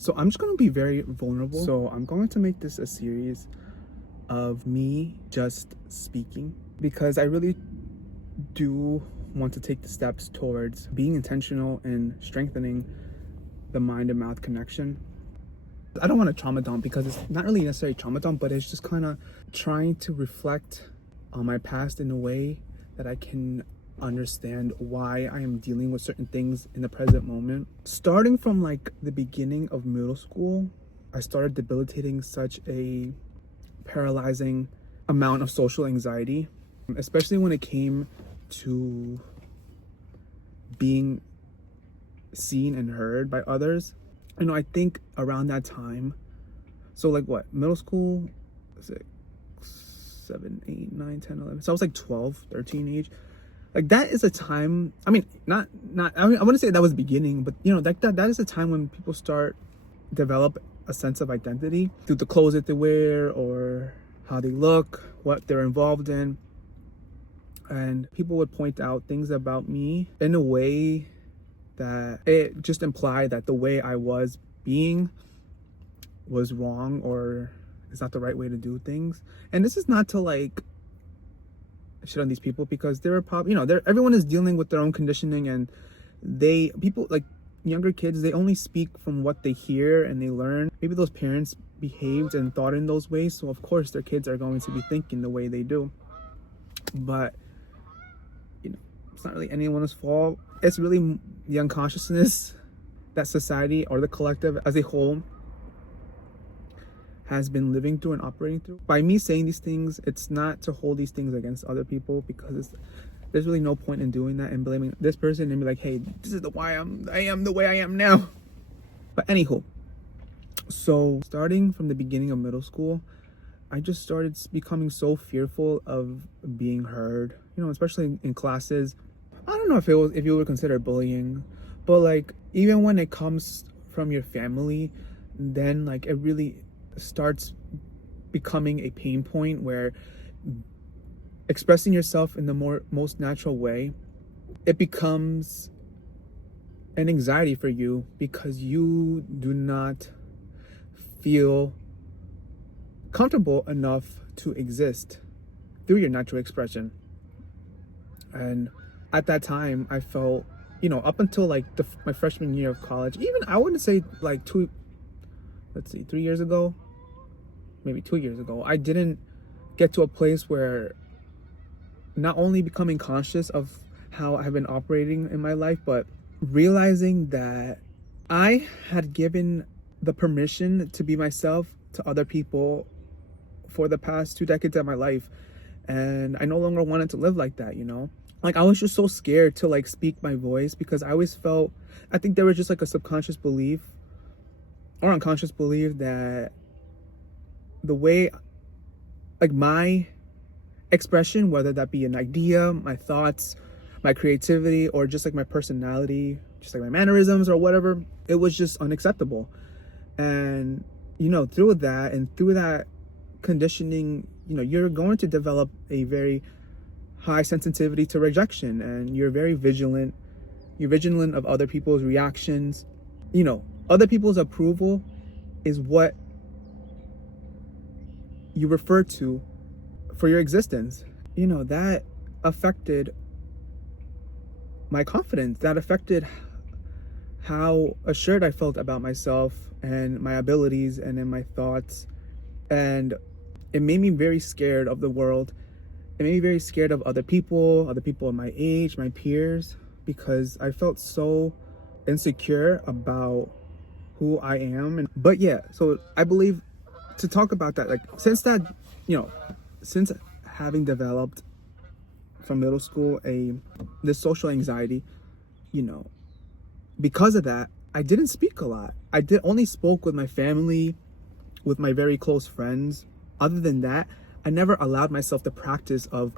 So I'm just going to be very vulnerable. So I'm going to make this a series of me just speaking because I really do want to take the steps towards being intentional and strengthening the mind and mouth connection. I don't want to trauma dump because it's not really necessarily trauma dump, but it's just kind of trying to reflect on my past in a way that I can understand why I am dealing with certain things in the present moment. Starting from like the beginning of middle school, I started debilitating such a paralyzing amount of social anxiety, especially when it came to being seen and heard by others. I think around that time, so like what, middle school, 6, 7, 8, 9, 10, 11. So I was like 12, 13 age. Like that is a time, I mean, I wouldn't say that was the beginning, but that is a time when people start develop a sense of identity through the clothes that they wear or how they look, what they're involved in. And people would point out things about me in a way that it just implied that the way I was being was wrong or it's not the right way to do things. And this is not to like shit on these people because they're probably, everyone is dealing with their own conditioning, and people like younger kids, they only speak from what they hear and they learn. Maybe those parents behaved and thought in those ways, so of course their kids are going to be thinking the way they do. But it's not really anyone's fault. It's really the unconsciousness that society or the collective as a whole has been living through and operating through. By me saying these things, it's not to hold these things against other people because there's really no point in doing that and blaming this person and be like, hey, this is why I am the way I am now. But anywho, so starting from the beginning of middle school, I just started becoming so fearful of being heard, especially in classes. I don't know if you would consider bullying, but like even when it comes from your family, then like it really starts becoming a pain point where expressing yourself in the most natural way, it becomes an anxiety for you because you do not feel comfortable enough to exist through your natural expression. And at that time I felt, up until like my freshman year of college, even I wouldn't say like 3 years ago, maybe 2 years ago, I didn't get to a place where not only becoming conscious of how I've been operating in my life, but realizing that I had given the permission to be myself to other people for the past 2 decades of my life. And I no longer wanted to live like that, Like I was just so scared to like speak my voice because I always felt, I think there was just like a subconscious belief or unconscious belief that the way, like my expression, whether that be an idea, my thoughts, my creativity, or just like my personality, just like my mannerisms or whatever, it was just unacceptable. And through that conditioning, you're going to develop a very high sensitivity to rejection, and you're very vigilant. You're vigilant of other people's reactions. Other people's approval is what you refer to for your existence. That affected my confidence. That affected how assured I felt about myself and my abilities and in my thoughts. And it made me very scared of the world. It made me very scared of other people my age, my peers, because I felt so insecure about who I am. But yeah, so I believe to talk about that, like since having developed from middle school this social anxiety, because of that, I didn't speak a lot. I only spoke with my family, with my very close friends. Other than that, I never allowed myself the practice of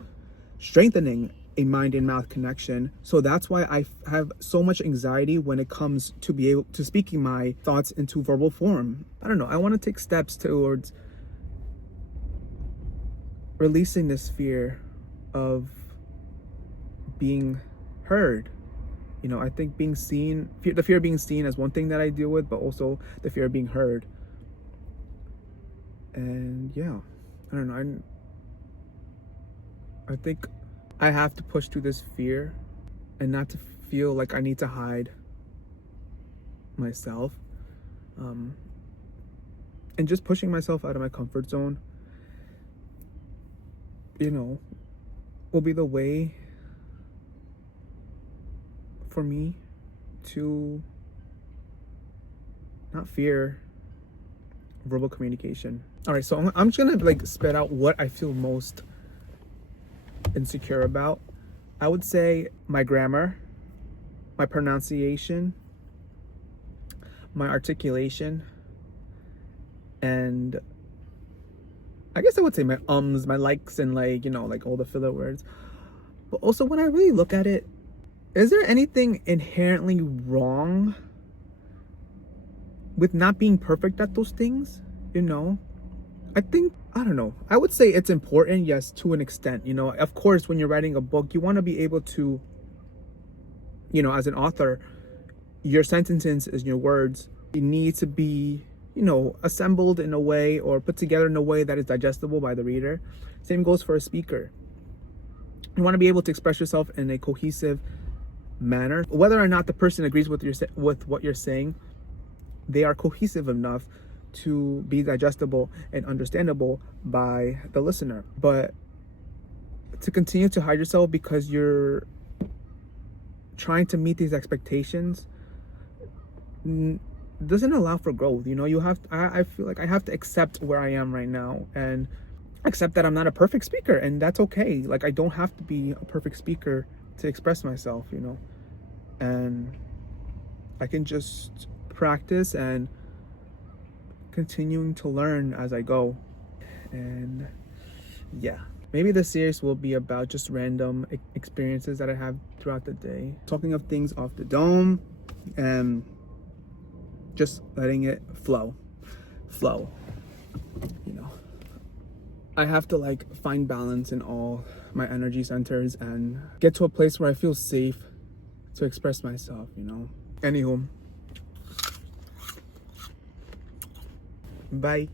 strengthening a mind and mouth connection. So that's why I have so much anxiety when it comes to be able to speaking my thoughts into verbal form. I don't know. I want to take steps towards releasing this fear of being heard, and releasing this fear of being seen and heard, because I felt so insecure about who I am. And but yeah, so I believe to talk about that, like since having developed from middle school this social anxiety, because of that, I didn't speak a lot. I only spoke with my family, with my very close friends. Other than that, I never allowed myself the practice of strengthening a mind and mouth connection. So that's why I have so much anxiety when it comes to be able to speaking my thoughts into verbal form. I don't know. I want to take steps towards releasing this fear of You know, I think being seen, the fear of being seen is one thing that I deal with, but also the fear of being heard. And yeah, I don't know. I think I have to push through this fear and not to feel like I need to hide myself. And just pushing myself out of my comfort zone, you know, will be the way for me to not fear verbal communication. All right, so I'm just gonna like spit out what I feel most insecure about. I would say my grammar, my pronunciation, my articulation, and I guess I would say my ums, my likes, and like, you know, like all the filler words. But also, when I really look at it, is there anything inherently wrong with not being perfect at those things? You know, I think, I don't know. I would say it's important, yes, to an extent. You know, of course, when you're writing a book, you want to be able to, you know, as an author, your sentences and your words, you need to be, you know, assembled in a way or put together in a way that is digestible by the reader. Same goes for a speaker. You want to be able to express yourself in a cohesive manner. Whether or not the person agrees with what you're saying, they are cohesive enough to be digestible and understandable by the listener. But to continue to hide yourself because you're trying to meet these expectations doesn't allow for growth. You know, I feel like I have to accept where I am right now and accept that I'm not a perfect speaker, and that's okay. Like, I don't have to be a perfect speaker to express myself, you know, and I can just practice and continuing to learn as I go. And yeah, maybe the series will be about just random experiences that I have throughout the day, talking of things off the dome and just letting it flow, you know. I have to like find balance in all my energy centers and get to a place where I feel safe to express myself, you know. Anywho, bye.